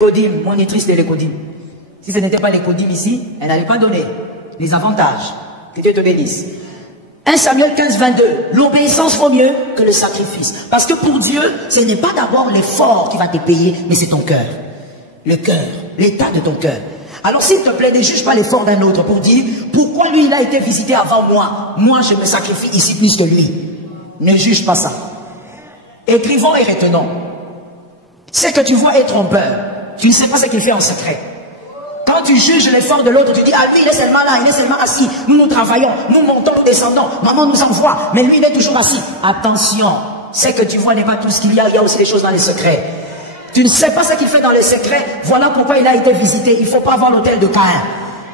l'écodim, monitrice de l'écodim. Si ce n'était pas l'écodim ici, elle n'allait pas donner les avantages. Que Dieu te bénisse. 1 Samuel 15, 22. L'obéissance vaut mieux que le sacrifice. Parce que pour Dieu, ce n'est pas d'abord l'effort qui va te payer, mais c'est ton cœur. Le cœur, l'état de ton cœur. Alors s'il te plaît, ne juge pas l'effort d'un autre pour dire, pourquoi lui il a été visité avant moi? Moi je me sacrifie ici plus que lui. Ne juge pas ça. Écrivons et retenons. C'est que tu vois est trompeur. Tu ne sais pas ce qu'il fait en secret. Quand tu juges l'effort de l'autre, tu dis, ah lui il est seulement là, il est seulement assis. Nous travaillons, nous montons, nous descendons. Maman nous envoie, mais lui il est toujours assis. Attention, ce que tu vois n'est pas tout ce qu'il y a aussi des choses dans les secrets. Tu ne sais pas ce qu'il fait dans les secrets. Voilà pourquoi il a été visité. Il ne faut pas avoir l'hôtel de Caïn.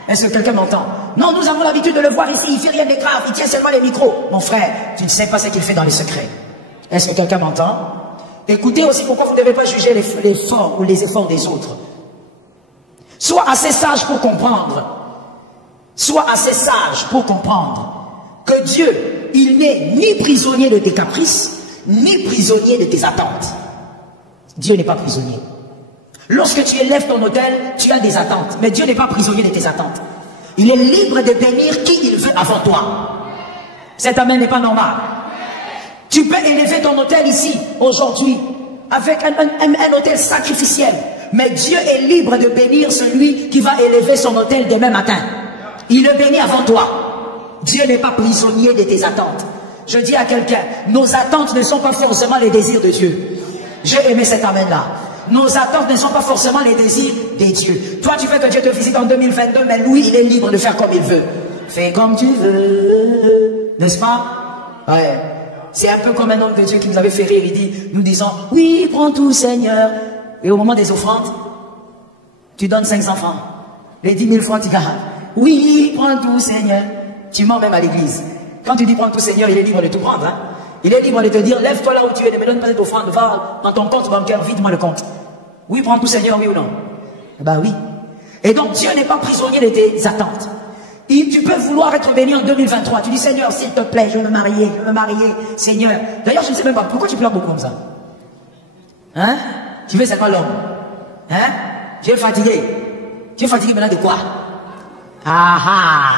Est-ce que quelqu'un m'entend? Non, nous avons l'habitude de le voir ici. Il ne fait rien de grave. Il tient seulement les micros. Mon frère, tu ne sais pas ce qu'il fait dans les secrets. Est-ce que quelqu'un m'entend? Écoutez aussi pourquoi vous ne devez pas juger l'effort ou les efforts des autres. Sois assez sage pour comprendre. Sois assez sage pour comprendre que Dieu, il n'est ni prisonnier de tes caprices, ni prisonnier de tes attentes. Dieu n'est pas prisonnier. Lorsque tu élèves ton autel, tu as des attentes. Mais Dieu n'est pas prisonnier de tes attentes. Il est libre de bénir qui il veut avant toi. Cet amen n'est pas normal. Tu peux élever ton autel ici, aujourd'hui, avec un autel sacrificiel. Mais Dieu est libre de bénir celui qui va élever son autel demain matin. Il le bénit avant toi. Dieu n'est pas prisonnier de tes attentes. Je dis à quelqu'un, nos attentes ne sont pas forcément les désirs de Dieu. J'ai aimé cet amen-là. Nos attentes ne sont pas forcément les désirs des dieux. Toi, tu veux que Dieu te visite en 2022, mais lui, il est libre de faire comme il veut. Fais comme tu veux. N'est-ce pas? Ouais. C'est un peu comme un homme de Dieu qui nous avait fait rire. Il dit, nous disons, oui, prends tout, Seigneur. Et au moment des offrandes, tu donnes 500 francs. Les 10 000 francs, tu gardes. Oui, prends tout, Seigneur. Tu mens même à l'église. Quand tu dis prends tout, Seigneur, il est libre de tout prendre. Hein? Il est libre de te dire, lève-toi là où tu es, ne me donne pas cette offrande, va dans ton compte bancaire, vide-moi le compte. Oui, prends tout, Seigneur, oui ou non? Eh ben oui. Et donc, Dieu n'est pas prisonnier de tes attentes. Tu peux vouloir être béni en 2023. Tu dis, Seigneur, s'il te plaît, je veux me marier, Seigneur. D'ailleurs, je ne sais même pas, pourquoi tu pleures beaucoup comme ça? Hein? Tu veux seulement l'homme? Hein? Tu es fatigué. Tu es fatigué maintenant de quoi? Ah ah!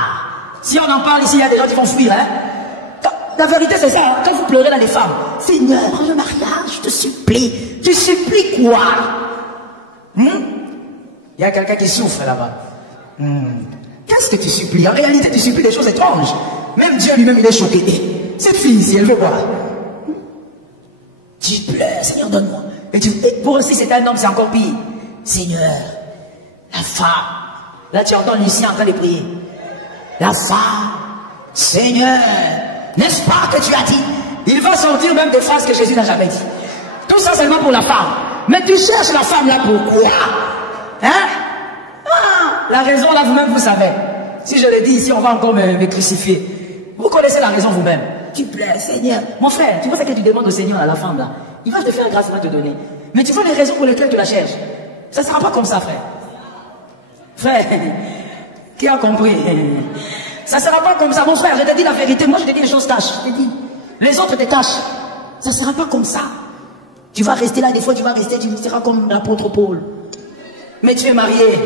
Si on en parle ici, il y a des gens qui vont fuir, hein? La vérité, c'est ça. Quand vous pleurez dans les femmes, Seigneur, rends le mariage, je te supplie. Tu supplies quoi? Il y a quelqu'un qui souffre là-bas. Qu'est-ce que tu supplies? En réalité, tu supplies des choses étranges. Même Dieu lui-même, il est choqué. Cette fille ici, elle veut quoi? Tu pleures, Seigneur, donne-moi. Et pour aussi, c'est un homme, c'est encore pire. Seigneur, la femme. Là, tu entends Lucien en train de prier. La femme, Seigneur. N'est-ce pas que tu as dit? Il va sortir même des phrases que Jésus n'a jamais dit. Tout ça seulement pour la femme. Mais tu cherches la femme là pourquoi? Hein? Ah, la raison là vous-même vous savez. Si je le dis ici, on va encore me crucifier. Vous connaissez la raison vous-même. Tu plais, Seigneur. Mon frère, tu vois ce que tu demandes au Seigneur à la femme là? Il va te faire grâce, il va te donner. Mais tu vois les raisons pour lesquelles tu la cherches. Ça ne sera pas comme ça, frère. Frère, qui a compris? Ça ne sera pas comme ça, mon frère, je te dis la vérité, moi je te dis les choses cachent, je te dis, les autres te cachent, ça ne sera pas comme ça. Tu vas rester là, des fois tu vas rester, tu seras comme l'apôtre Paul. Mais tu es marié,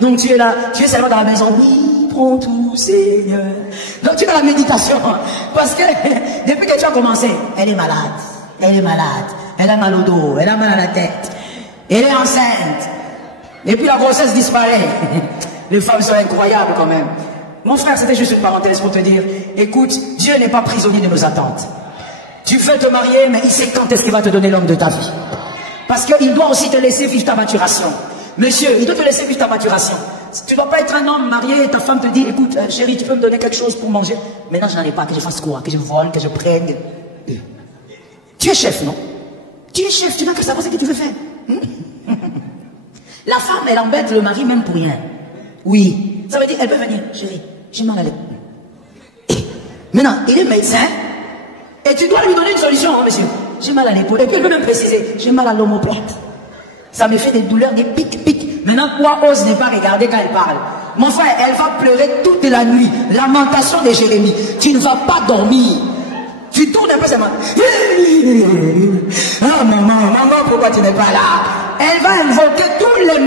donc tu es là, tu es seulement dans la maison, oui, prends tout, Seigneur. Donc tu es dans la méditation, parce que depuis que tu as commencé, elle est malade, elle a mal au dos, elle a mal à la tête, elle est enceinte, et puis la grossesse disparaît. Les femmes sont incroyables quand même. Mon frère, c'était juste une parenthèse pour te dire, écoute, Dieu n'est pas prisonnier de nos attentes. Tu veux te marier, mais il sait quand est-ce qu'il va te donner l'homme de ta vie. Parce qu'il doit aussi te laisser vivre ta maturation. Monsieur, il doit te laisser vivre ta maturation. Tu ne dois pas être un homme marié et ta femme te dit, écoute, chérie, tu peux me donner quelque chose pour manger? Maintenant, je n'en ai pas, que je fasse quoi? Que je vole, que je prenne? Tu es chef, non? Tu es chef, tu n'as qu'à savoir ce que tu veux faire. La femme, elle embête le mari même pour rien. Oui. Ça veut dire, elle peut venir, chérie, j'ai mal à l'épaule. Maintenant, il est médecin, et tu dois lui donner une solution, hein, monsieur. J'ai mal à l'épaule. Et puis, elle peut même préciser, j'ai mal à l'omoplate. Ça me fait des douleurs, des pics. Maintenant, toi, ose ne pas regarder quand elle parle. Mon frère, elle va pleurer toute la nuit. Lamentation de Jérémie. Tu ne vas pas dormir. Tu tournes un peu seulement. Ah, maman, pourquoi tu n'es pas là? elle va invoquer tous les